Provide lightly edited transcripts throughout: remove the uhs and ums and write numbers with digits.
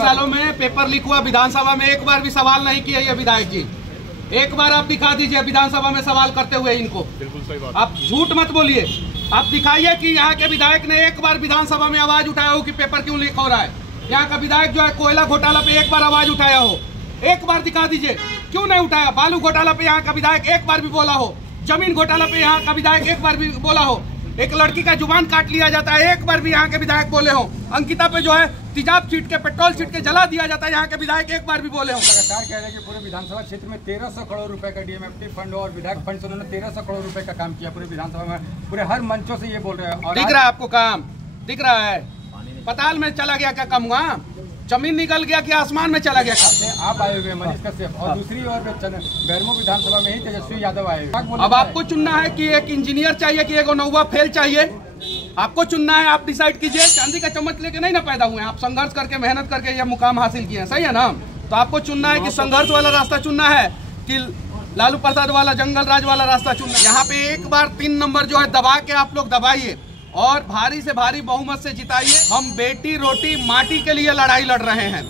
सालों में paper leak हुआ, विधानसभा में एक बार भी सवाल नहीं किया ये विधायक जी। एक बार आप दिखा दीजिए विधानसभा में सवाल करते हुए इनको। बिल्कुल सही बात। आप झूठ मत बोलिए, आप दिखाइए कि यहाँ के विधायक ने एक बार विधानसभा में आवाज उठाया हो कि पेपर क्यों लीक हो रहा है। यहाँ का विधायक जो है कोयला घोटाला पे एक बार आवाज उठाया हो, एक बार दिखा दीजिए। क्यों नहीं उठाया? बालू घोटाला पे यहाँ का विधायक एक बार भी बोला हो, जमीन घोटाला पे यहाँ का विधायक एक बार भी बोला हो, एक लड़की का जुबान काट लिया जाता है एक बार भी यहाँ के विधायक बोले हो, अंकिता पे जो है तेजाब छीट के पेट्रोल छीट के जला दिया जाता है यहाँ के विधायक एक बार भी बोले हो। लगातार कह रहे हैं कि पूरे विधानसभा क्षेत्र में 1300 करोड़ रुपए का डीएमएफटी फंड और विधायक फंड से उन्होंने 1300 करोड़ रुपए का काम किया पूरे विधानसभा में, पूरे हर मंचों से ये बोल रहे हैं। दिख रहा है आपको काम? दिख रहा है? पताल में चला गया क्या कम हुआ? जमीन निकल गया कि आसमान में चला गया? आप आए हुए मनीष कश्यप और दूसरी ओर बैरमो विधानसभा में ही तेजस्वी यादव आए हुए। अब आपको चुनना है कि एक इंजीनियर चाहिए कि एक नौवा फेल चाहिए, आपको चुनना है। आप डिसाइड कीजिए। चांदी का चम्मच लेके नहीं ना पैदा हुए हैं, आप संघर्ष करके मेहनत करके यह मुकाम हासिल किए हैं, सही है ना? तो आपको चुनना है कि संघर्ष वाला रास्ता चुनना है कि लालू प्रसाद वाला जंगल राज वाला रास्ता चुनना है। यहाँ पे एक बार 3 नंबर जो है दबा के आप लोग दबाइए और भारी से भारी बहुमत से जिताइए। हम बेटी रोटी माटी के लिए लड़ाई लड़ रहे हैं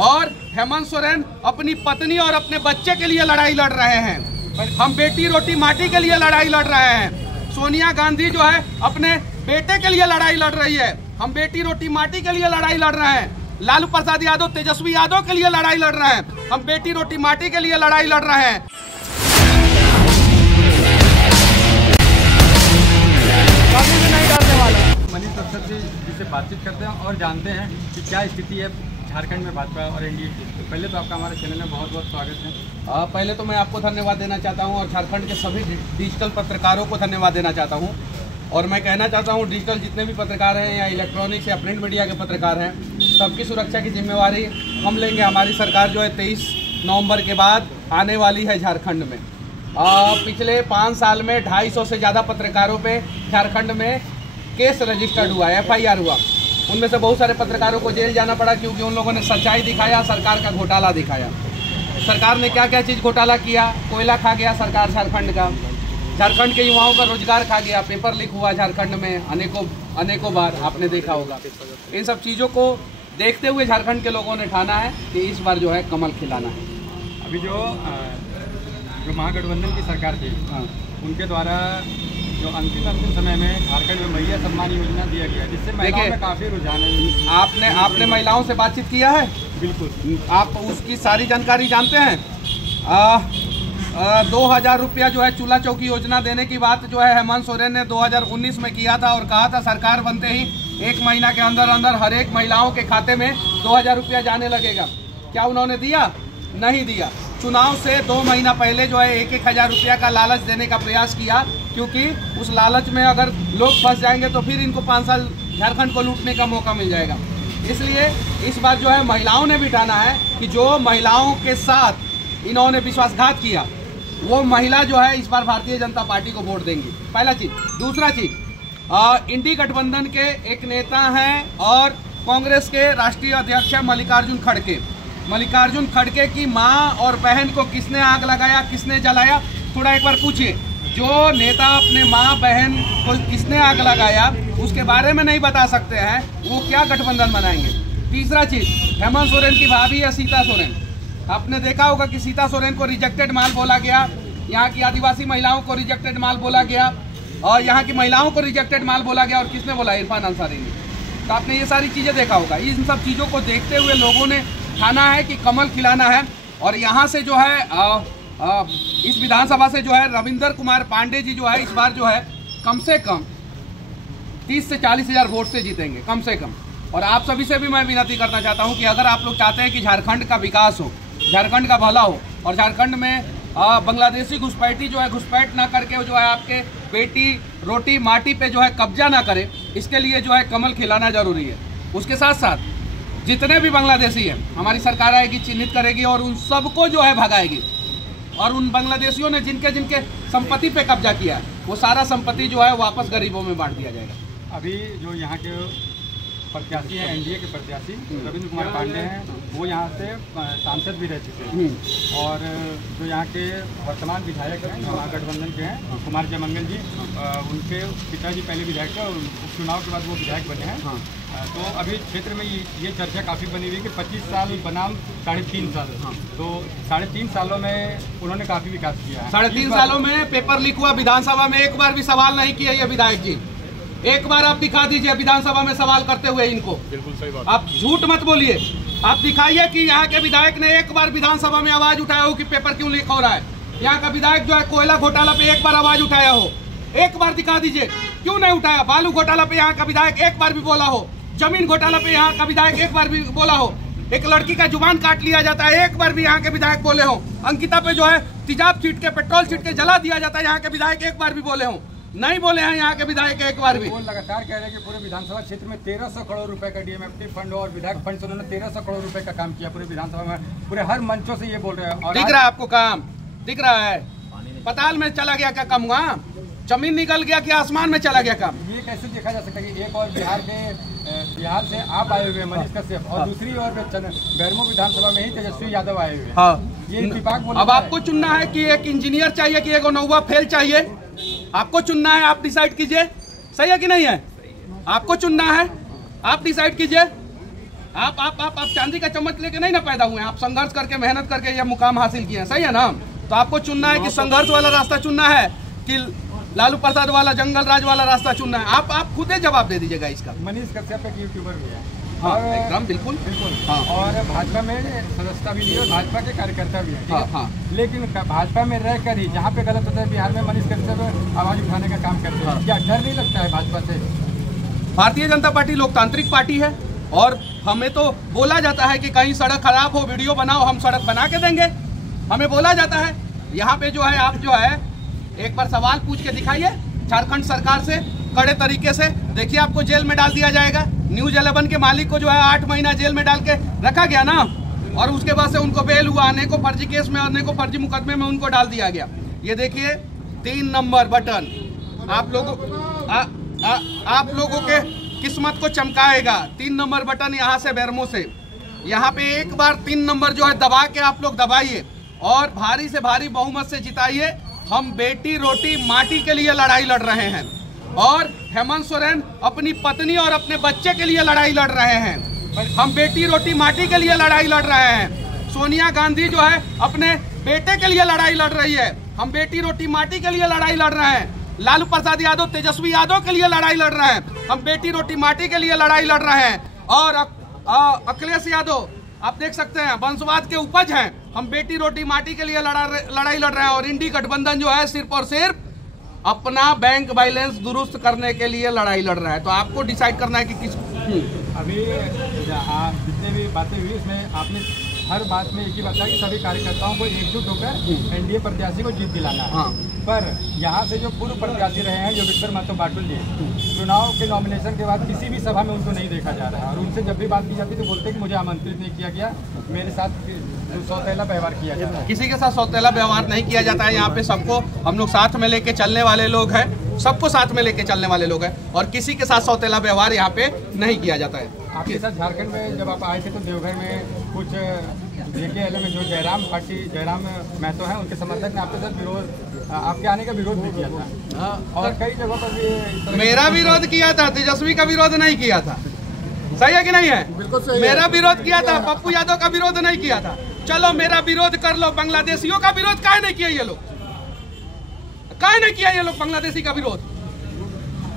और हेमंत सोरेन अपनी पत्नी और अपने बच्चे के लिए लड़ाई लड़ रहे हैं। हम बेटी रोटी माटी के लिए लड़ाई लड़ रहे हैं। सोनिया गांधी जो है अपने बेटे के लिए लड़ाई लड़ रही है। हम बेटी रोटी माटी के लिए लड़ाई लड़ रहे हैं। लालू प्रसाद यादव तेजस्वी यादव के लिए लड़ाई लड़ रहे हैं। हम बेटी रोटी माटी के लिए लड़ाई लड़ रहे हैं। कभी भी नहीं डरने वाला। मनीष कश्यप जी से बातचीत करते हैं और जानते हैं कि क्या स्थिति है झारखंड में भाजपा और एनडीए की। तो पहले तो आपका हमारे चैनल में बहुत बहुत स्वागत है। पहले तो मैं आपको धन्यवाद देना चाहता हूं और झारखंड के सभी डिजिटल पत्रकारों को धन्यवाद देना चाहता हूं। और मैं कहना चाहता हूं डिजिटल जितने भी पत्रकार हैं या इलेक्ट्रॉनिक्स या प्रिंट मीडिया के पत्रकार हैं, सबकी सुरक्षा की जिम्मेवारी हम लेंगे। हमारी सरकार जो है 23 नवंबर के बाद आने वाली है झारखंड में। पिछले 5 साल में 250 से ज़्यादा पत्रकारों पे झारखंड में केस रजिस्टर्ड हुआ है, FIR हुआ। उनमें से बहुत सारे पत्रकारों को जेल जाना पड़ा क्योंकि उन लोगों ने सच्चाई दिखाया, सरकार का घोटाला दिखाया। सरकार ने क्या क्या चीज़ घोटाला किया? कोयला खा गया सरकार झारखंड का, झारखंड के युवाओं का रोजगार खा गया, पेपर लीक हुआ झारखंड में अनेकों बार, आपने देखा होगा। इन सब चीज़ों को देखते हुए झारखंड के लोगों ने ठाना है कि इस बार जो है कमल खिलाना है। अभी जो महागठबंधन की सरकार थी, उनके द्वारा जो अंतिम समय में झारखंड में महिला सम्मान योजना दिया गया, जिससे महिलाओं में काफी रुझान है। आपने महिलाओं से बातचीत किया है? बिल्कुल। आप उसकी सारी जानकारी जानते हैं? 2000 रुपया जो है चूल्हा चौकी योजना देने की बात जो है हेमंत सोरेन ने 2019 में किया था और कहा था सरकार बनते ही 1 महीना के अंदर अंदर हर एक महिलाओं के खाते में 2000 रुपया जाने लगेगा। क्या उन्होंने दिया? नहीं दिया। चुनाव से 2 महीना पहले जो है 1-1000 रुपया का लालच देने का प्रयास किया, क्योंकि उस लालच में अगर लोग फंस जाएंगे तो फिर इनको 5 साल झारखंड को लूटने का मौका मिल जाएगा। इसलिए इस बार जो है महिलाओं ने भी ठाना है कि जो महिलाओं के साथ इन्होंने विश्वासघात किया, वो महिला जो है इस बार भारतीय जनता पार्टी को वोट देंगी। पहला चीज। दूसरा चीज, इंडी गठबंधन के एक नेता हैं और कांग्रेस के राष्ट्रीय अध्यक्ष हैं मल्लिकार्जुन खड़गे। मल्लिकार्जुन खड़गे की माँ और बहन को किसने आग लगाया, किसने जलाया? थोड़ा एक बार पूछिए। जो नेता अपने माँ बहन को किसने आग लगाया उसके बारे में नहीं बता सकते हैं, वो क्या गठबंधन बनाएंगे? तीसरा चीज, हेमंत सोरेन की भाभी है सीता सोरेन। आपने देखा होगा कि सीता सोरेन को रिजेक्टेड माल बोला गया, यहाँ की आदिवासी महिलाओं को रिजेक्टेड माल बोला गया और यहाँ की महिलाओं को रिजेक्टेड माल बोला गया। और किसने बोला? इरफान अंसारी ने। तो आपने ये सारी चीज़ें देखा होगा। इन सब चीज़ों को देखते हुए लोगों ने ठाना है कि कमल खिलाना है। और यहाँ से जो है इस विधानसभा से जो है रविंदर कुमार पांडे जी जो है इस बार जो है कम से कम 30 से 40 हज़ार वोट से जीतेंगे, कम से कम। और आप सभी से भी मैं विनती करना चाहता हूँ कि अगर आप लोग चाहते हैं कि झारखंड का विकास हो, झारखंड का भला हो और झारखंड में बांग्लादेशी घुसपैठी जो है घुसपैठ ना करके जो है आपके बेटी रोटी माटी पे जो है कब्जा ना करे, इसके लिए जो है कमल खिलाना जरूरी है। उसके साथ साथ जितने भी बांग्लादेशी हैं हमारी सरकार आएगी, चिन्हित करेगी और उन सबको जो है भगाएगी। और उन बांग्लादेशियों ने जिनके जिनके संपत्ति पे कब्जा किया है वो सारा संपत्ति जो है वापस गरीबों में बांट दिया जाएगा। अभी जो यहाँ के प्रत्याशी हैं, एनडीए के प्रत्याशी रविंद्र कुमार पांडे हैं, वो यहाँ से सांसद भी रह चुके हैं और जो यहाँ के वर्तमान विधायक हैं महागठबंधन के हैं कुमार जयमंगल जी, उनके पिताजी पहले विधायक थे और उपचुनाव के बाद वो विधायक बने हैं। तो अभी क्षेत्र में ये चर्चा काफ़ी बनी हुई कि 25 साल बनाम 3.5 साल। तो 3.5 सालों में उन्होंने काफ़ी विकास किया है। 3.5 सालों में पेपर लीक हुआ, विधानसभा में एक बार भी सवाल नहीं किया ये विधायक जी। एक बार आप दिखा दीजिए विधानसभा में सवाल करते हुए इनको। बिल्कुल सही बात। आप झूठ मत बोलिए, आप दिखाइए कि यहाँ के विधायक ने एक बार विधानसभा में आवाज उठाया हो कि पेपर क्यों लीक हो रहा है। यहाँ का विधायक जो है कोयला घोटाला पे एक बार आवाज उठाया हो, एक बार दिखा दीजिए। क्यों नहीं उठाया? बालू घोटाला पे यहाँ का विधायक एक बार भी बोला हो, जमीन घोटाला पे यहाँ का विधायक एक बार भी बोला हो, एक लड़की का जुबान काट लिया जाता है एक बार भी यहाँ के विधायक बोले हो, अंकिता पे जो है तेजाब छीट के पेट्रोल छीट के जला दिया जाता है यहाँ के विधायक एक बार भी बोले हो? नहीं बोले हैं यहाँ के विधायक एक बार भी। वो लगातार कह रहे हैं कि पूरे विधानसभा क्षेत्र में 1300 करोड़ रुपए का डीएमएफटी फंड और विधायक फंड से उन्होंने 1300 करोड़ रुपए का काम किया पूरे विधानसभा में, पूरे हर मंचों से ये बोल रहे हैं। और दिख रहा है आपको काम? दिख रहा है? पताल में चला गया क्या काम? हुआ जमीन निकल गया कि आसमान में चला गया काम? ये कैसे देखा जा सकता है कि एक और बिहार से आप आए हुए मनीष कश्यप और दूसरी ओर बेरमो विधानसभा में ही तेजस्वी यादव आए हुए। हाँ, ये विभाग अब आपको चुनना है कि एक इंजीनियर चाहिए कि एक नौवा फेल चाहिए, आपको चुनना है। आप डिसाइड कीजिए, सही है कि नहीं है? आपको चुनना है, आप डिसाइड कीजिए। आप चांदी का चम्मच लेके नहीं ना पैदा हुए हैं, आप संघर्ष करके मेहनत करके ये मुकाम हासिल किए हैं, सही है ना? तो आपको चुनना है कि संघर्ष वाला रास्ता चुनना है कि लालू प्रसाद वाला जंगल राज वाला रास्ता चुनना है। आप खुद ही जवाब दे दीजिएगा इसका। मनीष कश्यप एक यूट्यूबर भी है। हाँ, एकदम बिल्कुल हाँ। और भाजपा में सदस्यता भी ली और भाजपा के कार्यकर्ता भी है। हाँ। लेकिन भाजपा में रहकर ही जहाँ पे गलत होता है बिहार में मनीष कश्यप आवाज उठाने का काम करते हैं। क्या डर नहीं लगता है भाजपा से? भारतीय जनता पार्टी लोकतांत्रिक पार्टी है और हमें तो बोला जाता है कि कहीं सड़क खराब हो वीडियो बनाओ, हम सड़क बना के देंगे, हमें बोला जाता है। यहाँ पे जो है आप जो है एक बार सवाल पूछ के दिखाइए झारखंड सरकार से, कड़े तरीके से। देखिए आपको जेल में डाल दिया जाएगा। न्यूज 11 के मालिक को जो है 8 महीना जेल में डाल के रखा गया ना, और उसके बाद से उनको बेल हुआ, आने को फर्जी केस में, आने को फर्जी मुकदमे में उनको डाल दिया गया। ये देखिए 3 नंबर बटन आप लोगों के किस्मत को चमकाएगा। 3 नंबर बटन यहाँ से बेरमो से, यहाँ पे एक बार 3 नंबर जो है दबा के आप लोग दबाइए और भारी से भारी बहुमत से जिताइए। हम बेटी रोटी माटी के लिए लड़ाई लड़ रहे हैं और हेमंत सोरेन अपनी पत्नी और अपने बच्चे के लिए लड़ाई लड़ रहे हैं। हम बेटी रोटी माटी के लिए लड़ाई लड़ रहे हैं। सोनिया गांधी जो है अपने बेटे के लिए लड़ाई लड़ रही है। हम बेटी रोटी माटी के लिए लड़ाई लड़ रहे हैं। लालू प्रसाद यादव तेजस्वी यादव के लिए लड़ाई लड़ रहे हैं। हम बेटी रोटी माटी के लिए लड़ाई लड़ रहे हैं। और अखिलेश यादव आप देख सकते हैं वंशवाद के उपज हैं। हम बेटी रोटी माटी के लिए लड़ाई लड़ रहे हैं। और इंडी गठबंधन जो है सिर्फ और सिर्फ अपना बैंक बैलेंस दुरुस्त करने के लिए लड़ाई लड़ रहा है। तो आपको डिसाइड करना है कि किस अभी जितने भी बातें हुई उसमें आपने हर बात में एक ही बात कि सभी कार्यकर्ताओं को एकजुट होकर एनडीए प्रत्याशी को जीत दिलाना है। पर यहाँ से जो पूर्व प्रत्याशी रहे हैं योगेश्वर महतो बाटुल जी, चुनाव के नॉमिनेशन के बाद किसी भी सभा में उनको नहीं देखा जा रहा है। और उनसे जब भी बात की जाती है तो बोलते हैं कि मुझे आमंत्रित नहीं किया गया, मेरे साथ सौतेला व्यवहार किया जाता है। किसी के साथ सौतेला व्यवहार नहीं किया जाता है। यहाँ पे सबको हम लोग साथ में लेके चलने वाले लोग हैं, सबको साथ में लेके चलने वाले लोग हैं और किसी के साथ सौतेला व्यवहार यहाँ पे नहीं किया जाता है। आपके साथ झारखंड में जब आप आए थे तो देवघर में कुछ जेकेएल में जो जयराम महतो हैं उनके समर्थक ने आपके साथ विरोध, आपके आने का विरोध भी किया था और कई जगहों पर भी मेरा विरोध किया था, तेजस्वी का विरोध नहीं किया था। सही है कि नहीं है? बिल्कुल सही। मेरा विरोध किया था, पप्पू यादव का विरोध नहीं किया था। चलो मेरा विरोध कर लो, बांग्लादेशियों का विरोध काहे नहीं किया ये लोग? काहे नहीं किया ये लोग बांग्लादेशी का विरोध?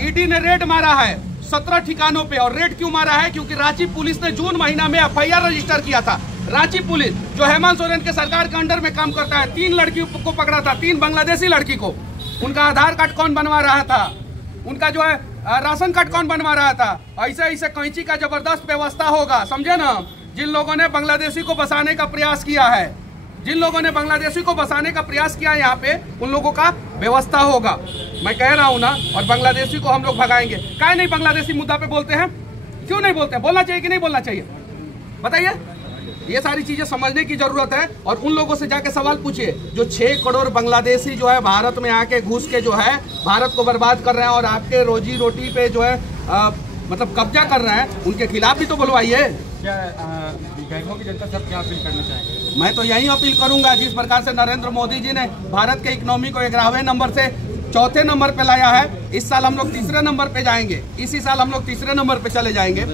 ईडी ने रेड मारा है 17 ठिकानों पे। और रेड क्यों मारा है? क्योंकि रांची पुलिस ने जून महीना में FIR रजिस्टर किया था। रांची पुलिस जो हेमंत सोरेन के सरकार के अंडर में काम करता है, 3 लड़कियों को पकड़ा था, 3 बांग्लादेशी लड़की को। उनका आधार कार्ड कौन बनवा रहा था, उनका जो है राशन कार्ड कौन बनवा रहा था। ऐसे ऐसे कैंची का जबरदस्त व्यवस्था होगा, समझे ना? जिन लोगों ने बांग्लादेशी को बसाने का प्रयास किया है, जिन लोगों ने बांग्लादेशी को बसाने का प्रयास किया है यहाँ पे, उन लोगों का व्यवस्था होगा। मैं कह रहा हूँ ना। और बांग्लादेशी को हम लोग भगाएंगे। काहे नहीं बांग्लादेशी मुद्दा पे बोलते हैं? क्यों नहीं बोलते? बोलना चाहिए कि नहीं बोलना चाहिए? बताइए। ये सारी चीजें समझने की जरूरत है। और उन लोगों से जाके सवाल पूछिए जो 6 करोड़ बांग्लादेशी जो है भारत में आके घुस के जो है भारत को बर्बाद कर रहे हैं और आपके रोजी रोटी पे जो है मतलब कब्जा कर रहे हैं, उनके खिलाफ भी तो बुलवाइए। क्या बैंकों की जनता सब क्या अपील करना चाहेंगे? मैं तो यही अपील करूंगा, जिस प्रकार से नरेंद्र मोदी जी ने भारत के इकोनॉमी को 11वें नंबर से 4थे नंबर पे लाया है, इस साल हम लोग 3रे नंबर पे जाएंगे, इसी साल हम लोग 3रे नंबर पे चले जाएंगे।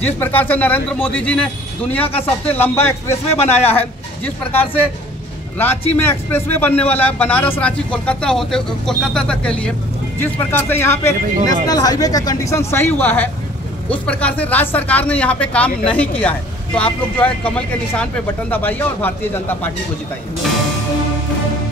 जिस प्रकार से नरेंद्र मोदी जी ने दुनिया का सबसे लंबा एक्सप्रेसवे बनाया है, जिस प्रकार से रांची में एक्सप्रेसवे बनने वाला है, बनारस रांची कोलकाता तक के लिए, जिस प्रकार से यहाँ पे नेशनल हाईवे का कंडीशन सही हुआ है, उस प्रकार से राज्य सरकार ने यहाँ पे काम नहीं किया है। तो आप लोग जो है कमल के निशान पे बटन दबाइए और भारतीय जनता पार्टी को जिताइए।